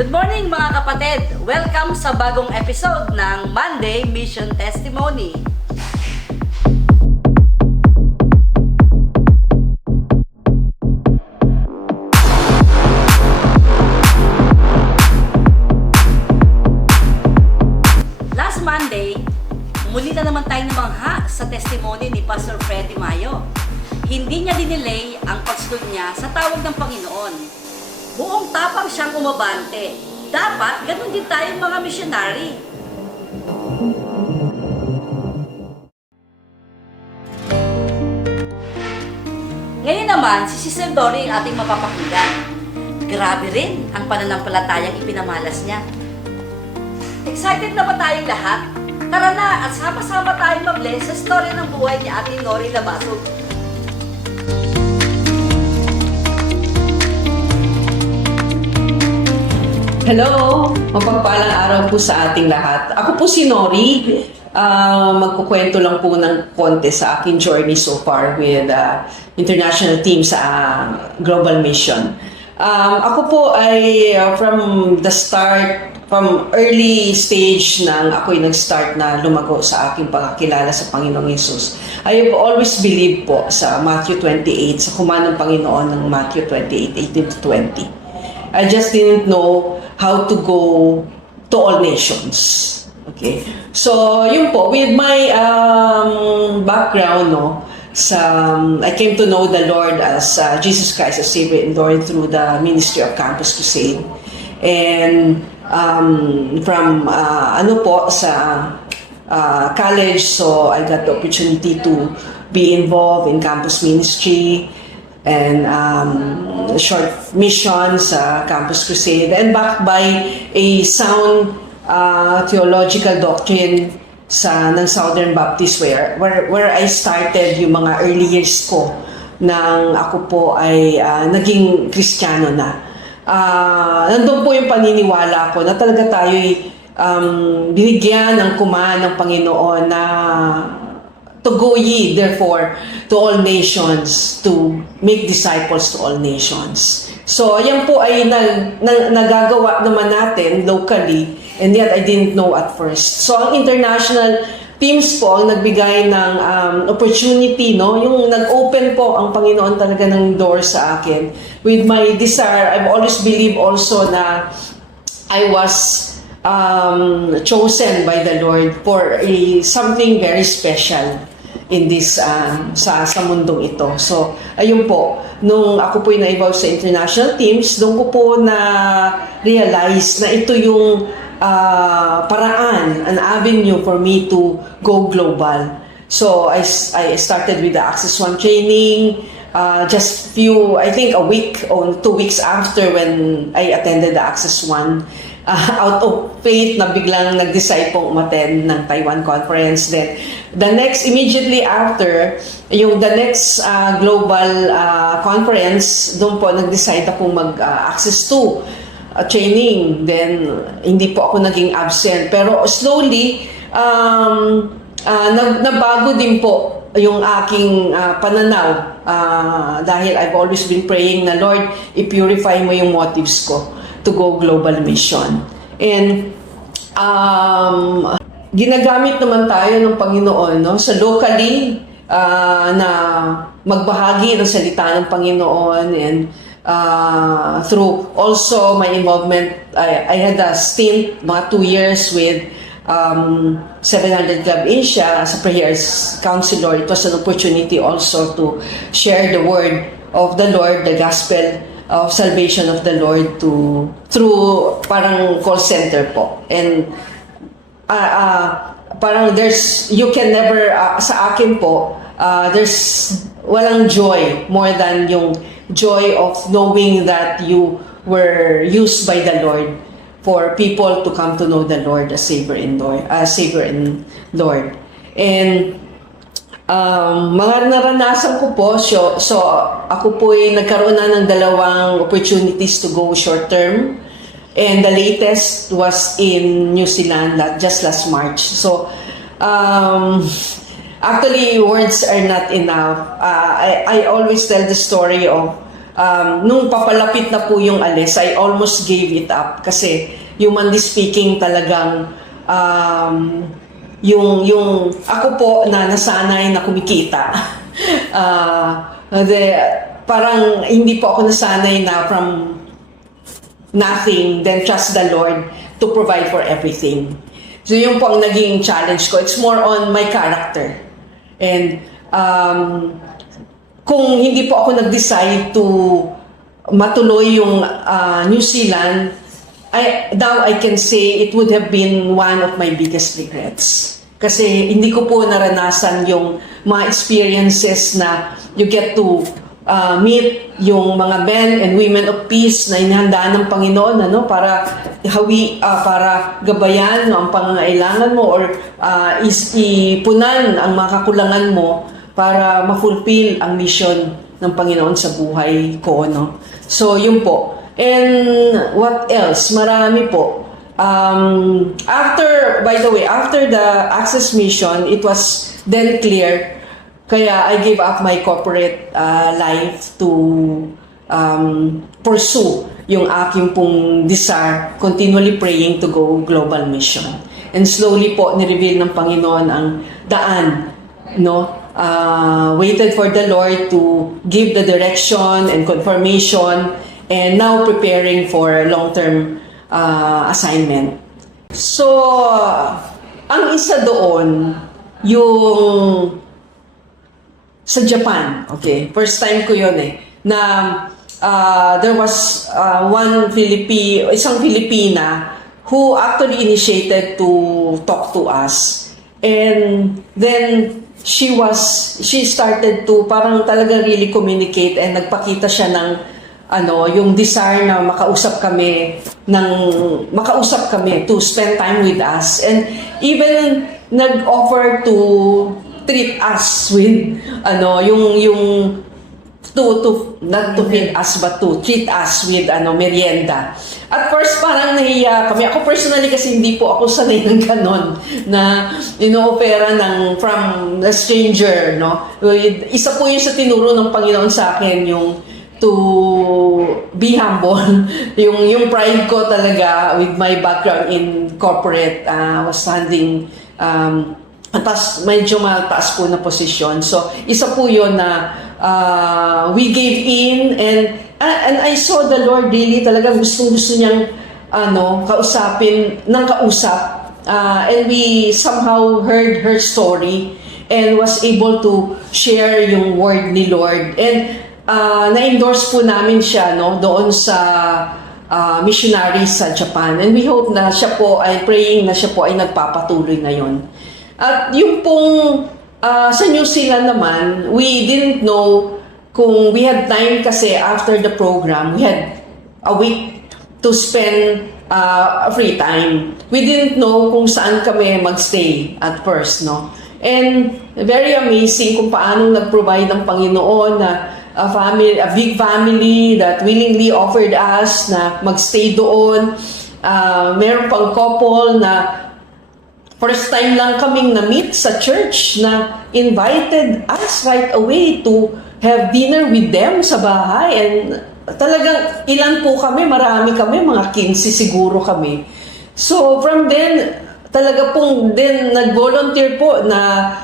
Good morning mga kapatid! Welcome sa bagong episode ng Monday Mission Testimony. Last Monday, muli na naman tayo namangha sa testimony ni Pastor Freddy Mayo. Hindi niya dinelay ang pagsunod niya sa tawag ng Panginoon. Buong tapang siyang umabante. Dapat, ganun din tayong mga missionary. Ngayon naman, si Sister Dory ang ating mapapakinggan. Grabe rin ang pananampalatayang ipinamalas niya. Excited na ba tayong lahat? Tara na at sama-sama tayong mag-bless sa story ng buhay ni ating Nori Labasog. Hello! Mapagpalang araw po sa ating lahat. Ako po si Nori. Magkukwento lang po ng konti sa aking journey so far with international team sa Global Mission. Ako po ay from the start, from early stage nang ako'y nag-start na lumago sa aking pagkakilala sa Panginoong Hesus. I have always believed po sa Matthew 28, sa kumanang Panginoon ng Matthew 28, 18 to 20. I just didn't know how to go to all nations. Okay. So, yun po, with my background, no, I came to know the Lord as Jesus Christ as Savior and Lord through the ministry of Campus Crusade. And from sa college, so I got the opportunity to be involved in campus ministry and short missions sa Campus Crusade, and backed by a sound theological doctrine ng Southern Baptist where I started yung mga early years ko nang ako po ay naging Kristiyano na. Nandun po yung paniniwala ko na talaga tayo'y binigyan ng command ng Panginoon na to go ye, therefore, to all nations, to make disciples to all nations. So, yan po ay nagagawa naman natin locally, and yet I didn't know at first. So, ang international teams po ang nagbigay ng opportunity, no? Yung nag-open po ang Panginoon talaga ng door sa akin. With my desire, I've always believed also na I was chosen by the Lord for something very special in this sa mundong ito. So, ayun po, nung ako po na-involve sa international teams, doon ko po na-realize na ito yung paraan, an avenue for me to go global. So, I started with the Access One training, just I think a week or 2 weeks after when I attended the Access One. Out of faith na biglang nag-decide pong umattend ng Taiwan Conference. Then, immediately after, the next global conference, doon po nag-decide akong mag-access to training. Then, hindi po ako naging absent. Pero slowly, nabago din po yung aking pananaw. Dahil I've always been praying na, Lord, i-purify mo yung motives ko to go global mission. And ginagamit naman tayo ng Panginoon, no, sa locally na magbahagi ng salita ng Panginoon, and through also my involvement, I had a stint mga 2 years with 700 Club Asia as a prayers counselor. It was an opportunity also to share the word of the Lord, the gospel of salvation of the Lord through parang call center po. And parang you can never, sa akin po, there's walang joy more than yung joy of knowing that you were used by the Lord for people to come to know the Lord as Savior and Lord. And mga naranasan ko po, so ako po ay nagkaroon na ng 2 opportunities to go short term, and the latest was in New Zealand just last March. So actually words are not enough. I always tell the story of nung papalapit na po yung alis, I almost gave it up kasi humanly speaking talagang yung ako po na nasanay na kumikita. Parang hindi po ako nasanay na from nothing, then trust the Lord to provide for everything. So yun po ang naging challenge ko. It's more on my character. And kung hindi po ako nag-decide to matuloy yung New Zealand, I can say it would have been one of my biggest regrets. Kasi hindi ko po naranasan yung mga experiences na you get to meet yung mga men and women of peace na inihandaan ng Panginoon para para gabayan ang pangangailangan mo or ipunan ang mga kakulangan mo para ma-fulfill ang mission ng Panginoon sa buhay ko, no? So, yun po. And what else? Marami po. By the way, after the Access mission, it was then clear. Kaya I gave up my corporate life to pursue yung aking pong desire, continually praying to go global mission. And slowly po, nireveal ng Panginoon ang daan, no? Waited for the Lord to give the direction and confirmation, and now preparing for long-term assignment. So, ang isa doon, yung sa Japan, okay? First time ko yun na there was isang Filipina who actually initiated to talk to us. And then, she started to parang talaga really communicate and nagpakita siya ng yung desire na makausap kami to spend time with us, and even nag-offer to treat us with not to feed us but to treat us with merienda. At first parang nahiya kami. Ako personally kasi hindi po ako sanay ng ganon na ino-opera from a stranger, no? Isa po yun sa tinuro ng Panginoon sa akin, yung to be humble. yung pride ko talaga with my background in corporate, was handling medyo mataas po na posisyon. So, isa po yun na we gave in, and I saw the Lord really talagang gusto niyang kausapin ng kausap. And we somehow heard her story and was able to share yung word ni Lord. And na-endorse po namin siya doon sa missionary sa Japan. And we hope na praying na siya po ay nagpapatuloy ngayon. At yung pong sa New Zealand naman, we didn't know kung we had time kasi after the program, we had a week to spend free time. We didn't know kung saan kami magstay at first, no? And very amazing kung paano nag-provide ng Panginoon na a big family that willingly offered us na magstay doon. Meron pang couple na first time lang kaming na-meet sa church na invited us right away to have dinner with them sa bahay. And talagang ilan po kami, marami kami, mga 15 siguro kami. So from then, talaga pong then nag-volunteer po na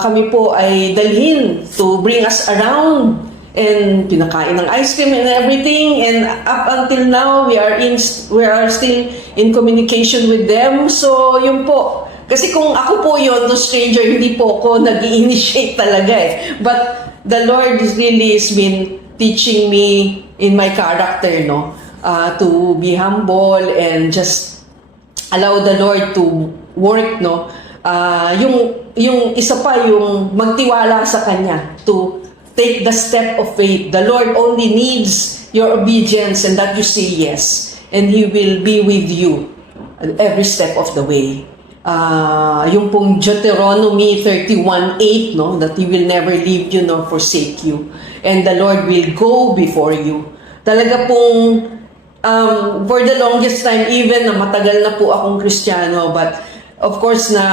kami po ay dalhin to bring us around, and pinakain ng ice cream and everything. And up until now, we are still in communication with them. So yun po. Kasi kung ako po yun, no stranger, hindi po ako nag-i-initiate talaga But the Lord really has been teaching me in my character, to be humble and just allow the Lord to work, yung isa pa, yung magtiwala sa Kanya, to take the step of faith. The Lord only needs your obedience and that you say yes. And He will be with you every step of the way. Yung pong Deuteronomy 31:8, that He will never leave you nor forsake you. And the Lord will go before you. Talaga pong, for the longest time, even na matagal na po akong Kristiyano, but of course, na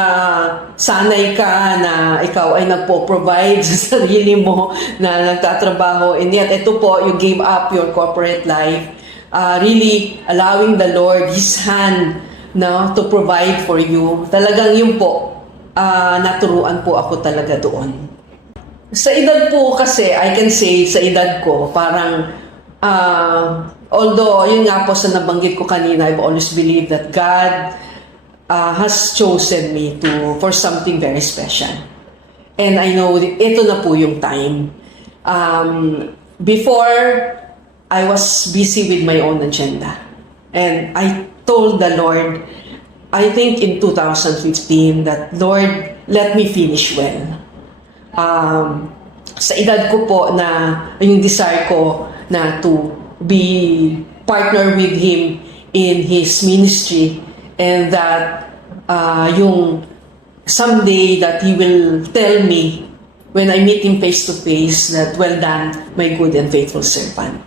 sanay ka na ikaw ay nagpo-provide sa sarili mo na nagtatrabaho. And yet, ito po, you gave up your corporate life, really allowing the Lord, His hand, no, to provide for you. Talagang yun po, naturuan po ako talaga doon. Sa edad po kasi, I can say, sa edad ko, parang, although, yun nga po sa nabanggit ko kanina, I've always believed that God has chosen me for something very special. And I know ito na po yung time. Before, I was busy with my own agenda. And I told the Lord, I think in 2015, that Lord, let me finish well. Sa edad ko po na yung desire ko na to be partner with Him in His ministry, and that yung someday that He will tell me when I meet Him face to face that, well done, my good and faithful servant.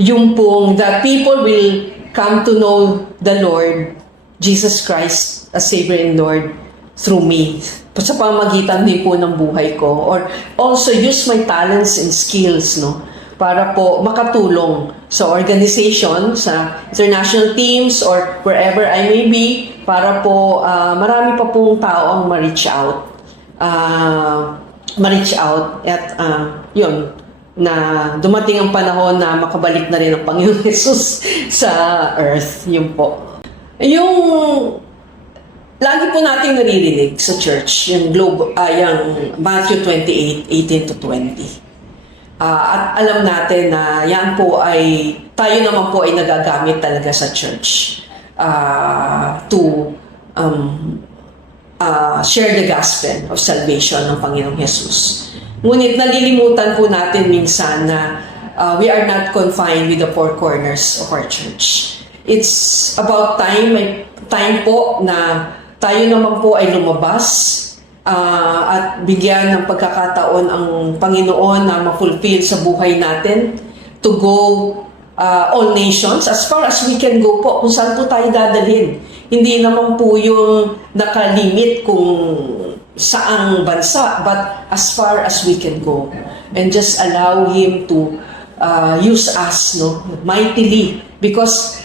Yung pong that people will come to know the Lord, Jesus Christ, as Savior and Lord, through me, sa pamagitan din po ng buhay ko, or also use my talents and skills, no, para po makatulong sa organization, sa international teams, or wherever I may be, para po marami pa pong tao ang ma-reach out. At yun, na dumating ang panahon na makabalik na rin ang Panginoon Jesus sa earth. Yun po. Yung lagi po nating naririnig sa church, yung Matthew 28:18 to 20. At alam natin na yan po ay, tayo naman po ay nagagamit talaga sa church to share the gospel of salvation ng Panginoong Jesus. Ngunit nalilimutan po natin minsan na we are not confined with the four corners of our church. It's about time po na tayo naman po ay lumabas at bigyan ng pagkakataon ang Panginoon na ma-fulfill sa buhay natin to go all nations as far as we can go po, kung saan po tayo dadalhin. Hindi naman po yung nakalimit kung saang bansa, but as far as we can go. And just allow Him to use us, no, mightily, because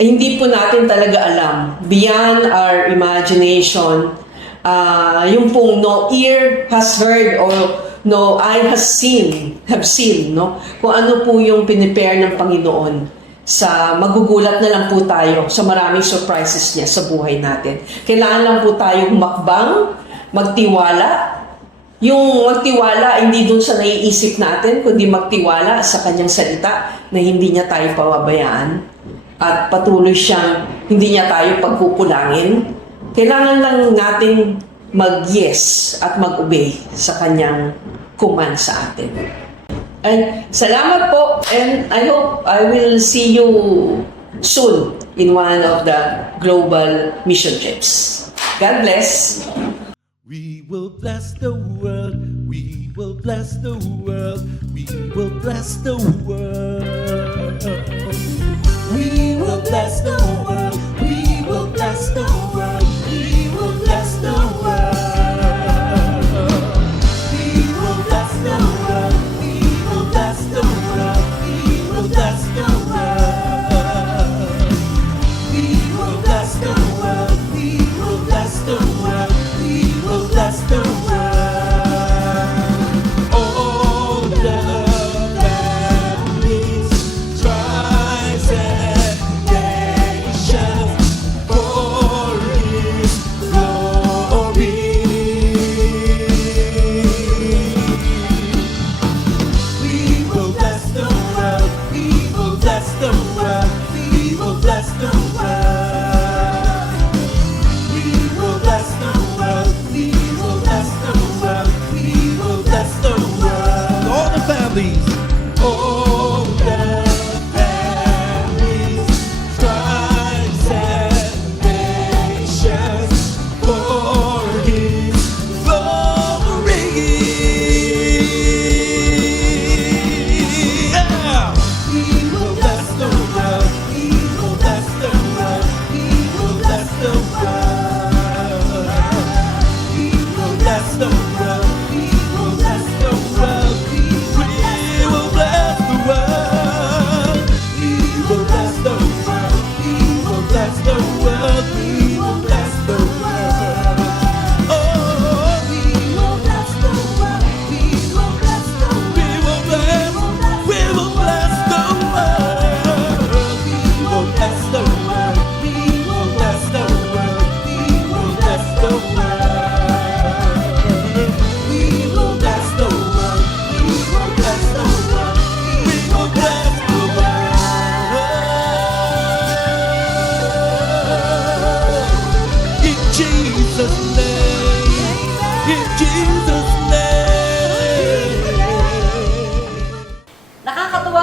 hindi po natin talaga alam, beyond our imagination, yung pong no ear has heard or no eye have seen, no, kung ano po yung pinipare ng Panginoon. Magugulat na lang po tayo sa maraming surprises niya sa buhay natin. Kailangan lang po tayong makbang, magtiwala. Yung magtiwala, hindi dun sa naiisip natin, kundi magtiwala sa kanyang salita na hindi niya tayo pababayaan at patuloy siyang hindi niya tayo pagkukulangin. Kailangan lang natin mag-yes at mag-obey sa kanyang command sa atin. And salamat po, and I hope I will see you soon in one of the global mission trips. God bless. We will bless the world. We will bless the world. We will bless the world. We will bless the world. We will bless the world. We will bless the world. We will bless the world. We will bless the world. We will bless the world. We will bless the world. We will bless the world. We will bless the world. All the families, tribes and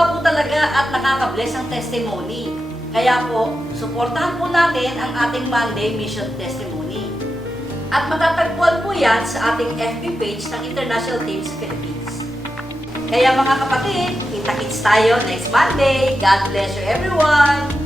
Nakakatuwa po talaga at nakaka-bless ang testimony. Kaya po, suportahan po natin ang ating Monday Mission Testimony. At matatagpuan po yan sa ating FB page ng International Teams Philippines. Kaya mga kapatid, kita-kits tayo next Monday. God bless you everyone!